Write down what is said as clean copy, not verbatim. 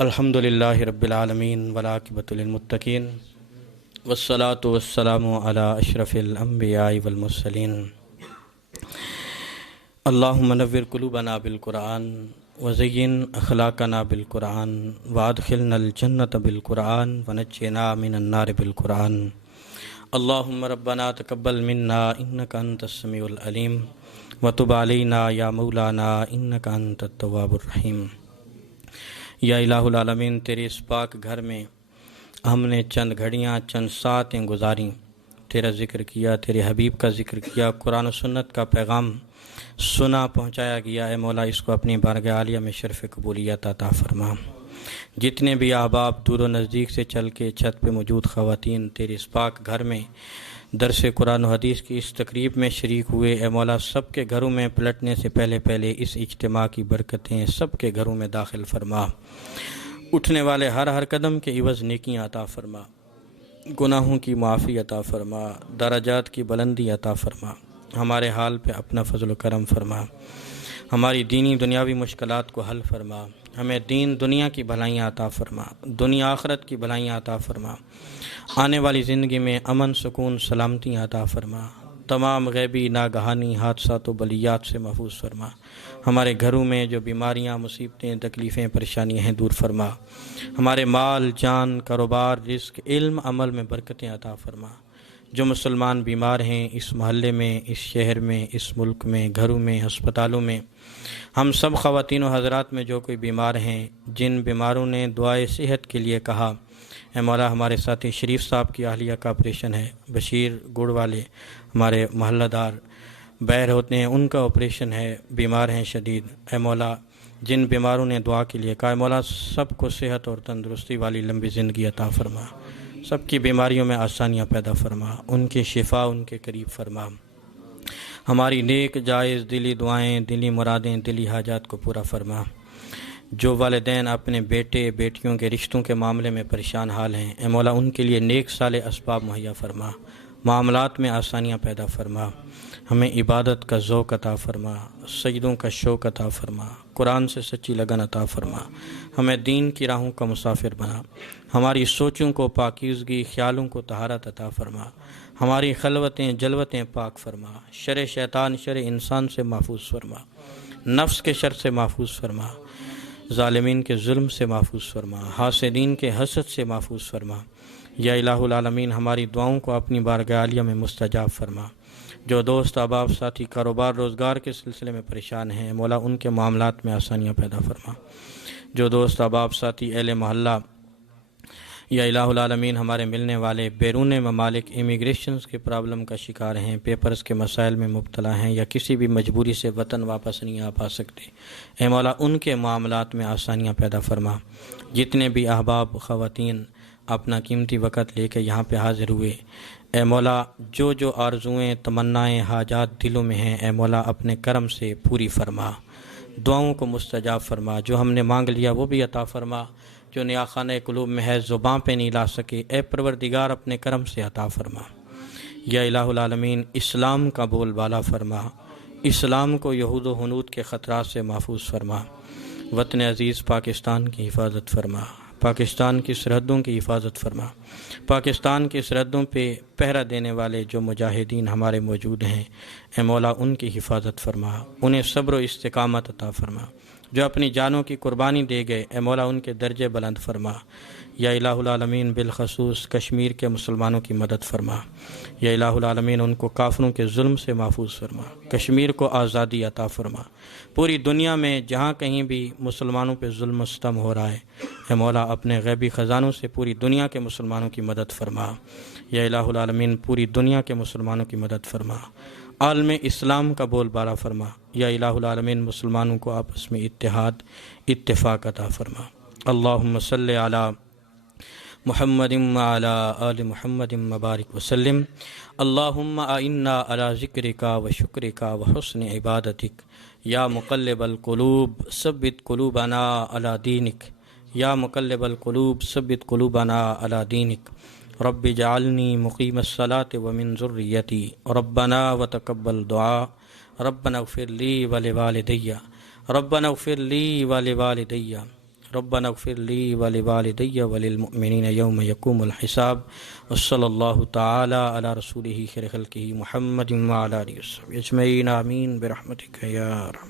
الحمد للہ رب العالمین والعاقبۃ للمتقین والصلاۃ والسلام علی اشرف الانبیاء والمرسلین اللہم نور قلوبنا بالقرآن وزین اخلاقنا بالقرآن وادخلنا الجنۃ بالقرآن ونجنا من النار بالقرآن اللہم ربنا تقبل منا انک انت السمیع العلیم وتب علینا یا مولانا انک انت التواب الرحیم۔ یا الہ العالمین، تیرے اس پاک گھر میں ہم نے چند گھڑیاں، چند ساعتیں گزاریں، تیرا ذکر کیا، تیرے حبیب کا ذکر کیا، قرآن و سنت کا پیغام سنا پہنچایا گیا۔ اے مولا، اس کو اپنی بارگاہ عالیہ میں شرف قبولیت عطا فرما۔ جتنے بھی احباب دور و نزدیک سے چل کے چھت پہ موجود خواتین تیرے اس پاک گھر میں درس قرآن و حدیث کی اس تقریب میں شریک ہوئے، اے مولا سب کے گھروں میں پلٹنے سے پہلے اس اجتماع کی برکتیں سب کے گھروں میں داخل فرما۔ اٹھنے والے ہر قدم کے عوض نیکیاں عطا فرما، گناہوں کی معافی عطا فرما، درجات کی بلندی عطا فرما۔ ہمارے حال پہ اپنا فضل و کرم فرما، ہماری دینی دنیاوی مشکلات کو حل فرما، ہمیں دین دنیا کی بھلائیاں عطا فرما، دنیا آخرت کی بھلائیاں عطا فرما، آنے والی زندگی میں امن سکون سلامتی عطا فرما، تمام غیبی ناگہانی حادثات و بلیات سے محفوظ فرما، ہمارے گھروں میں جو بیماریاں مصیبتیں تکلیفیں پریشانیاں ہیں دور فرما، ہمارے مال جان کاروبار رزق علم عمل میں برکتیں عطا فرما۔ جو مسلمان بیمار ہیں اس محلے میں، اس شہر میں، اس ملک میں، گھروں میں، ہسپتالوں میں، ہم سب خواتین و حضرات میں جو کوئی بیمار ہیں، جن بیماروں نے دعائے صحت کے لیے کہا، اے مولا ہمارے ساتھی شریف صاحب کی اہلیہ کا آپریشن ہے، بشیر گڑ والے ہمارے محلہ دار بیر ہوتے ہیں، ان کا آپریشن ہے، بیمار ہیں شدید، اے مولا جن بیماروں نے دعا کے لیے کہا، اے مولا سب کو صحت اور تندرستی والی لمبی زندگی عطا فرما، سب کی بیماریوں میں آسانیاں پیدا فرما، ان کی شفا ان کے قریب فرما، ہماری نیک جائز دلی دعائیں دلی مرادیں دلی حاجات کو پورا فرما۔ جو والدین اپنے بیٹے بیٹیوں کے رشتوں کے معاملے میں پریشان حال ہیں، اے مولا ان کے لیے نیک صالح اسباب مہیا فرما، معاملات میں آسانیاں پیدا فرما، ہمیں عبادت کا ذوق عطا فرما، سجدوں کا شوق عطا فرما، قرآن سے سچی لگن عطا فرما، ہمیں دین کی راہوں کا مسافر بنا، ہماری سوچوں کو پاکیزگی خیالوں کو طہارت عطا فرما، ہماری خلوتیں جلوتیں پاک فرما، شر شیطان شر انسان سے محفوظ فرما، نفس کے شر سے محفوظ فرما، ظالمین کے ظلم سے محفوظ فرما، حاسدین کے حسد سے محفوظ فرما۔ یا الہ العالمین، ہماری دعاؤں کو اپنی بارگاہ عالیہ میں مستجاب فرما۔ جو دوست احباب ساتھی کاروبار روزگار کے سلسلے میں پریشان ہیں، مولا ان کے معاملات میں آسانیاں پیدا فرما۔ جو دوست احباب ساتھی اہل محلہ، یا الہ العالمین ہمارے ملنے والے بیرون ممالک امیگریشنز کے پرابلم کا شکار ہیں، پیپرز کے مسائل میں مبتلا ہیں، یا کسی بھی مجبوری سے وطن واپس نہیں آ پا سکتے، اے مولا ان کے معاملات میں آسانیاں پیدا فرما۔ جتنے بھی احباب خواتین اپنا قیمتی وقت لے کے یہاں پہ حاضر ہوئے، اے مولا جو آرزوئیں تمنائیں حاجات دلوں میں ہیں، اے مولا اپنے کرم سے پوری فرما، دعاؤں کو مستجاب فرما۔ جو ہم نے مانگ لیا وہ بھی عطا فرما، جو نیا خانہ قلوب میں ہے زبان پہ نہیں لا سکے، اے پروردگار اپنے کرم سے عطا فرما۔ یا الہ العالمین اسلام کا بول بالا فرما، اسلام کو یہود و حنود کے خطرات سے محفوظ فرما، وطن عزیز پاکستان کی حفاظت فرما، پاکستان کی سرحدوں کی حفاظت فرما، پاکستان کی سرحدوں پہ پہرا دینے والے جو مجاہدین ہمارے موجود ہیں، اے مولا ان کی حفاظت فرما، انہیں صبر و استقامت عطا فرما۔ جو اپنی جانوں کی قربانی دے گئے، اے مولا ان کے درجے بلند فرما۔ یا الہ العالمین بالخصوص کشمیر کے مسلمانوں کی مدد فرما، یا الہ العالمین ان کو کافروں کے ظلم سے محفوظ فرما، کشمیر کو آزادی عطا فرما۔ پوری دنیا میں جہاں کہیں بھی مسلمانوں پہ ظلم و ستم ہو رہا ہے، اے مولا اپنے غیبی خزانوں سے پوری دنیا کے مسلمانوں کی مدد فرما۔ یا الہ العالمین پوری دنیا کے مسلمانوں کی مدد فرما، عالم اسلام کا بول بالا فرما۔ یا الہ العالمین مسلمانوں کو آپس میں اتحاد اتفاق عطا فرما۔ اللہم صلی علی محمد وعلی آل محمد مبارک وسلم۔ اللہم اعنا علی ذکرک و شکرک و حسن عبادتک۔ یا مقلب القلوب ثبت قلوبنا علی دینک، یا مقلب القلوب ثبت قلوبنا علی دینک۔ رب اجعلنی مقیم الصلاۃ ومن ذریتی ربنا وتقبل دعاء ربنا اغفر لی ولوالدی ربنا اغفر لی ولوالدی ربنا اغفر لی ولوالدی وللمؤمنین یوم یقوم الحساب وصلی اللہ تعالی علی رسولہ خیر خلقہ محمد وعلی آلہ وصحبہ اجمعین آمین برحمتک یا ارحم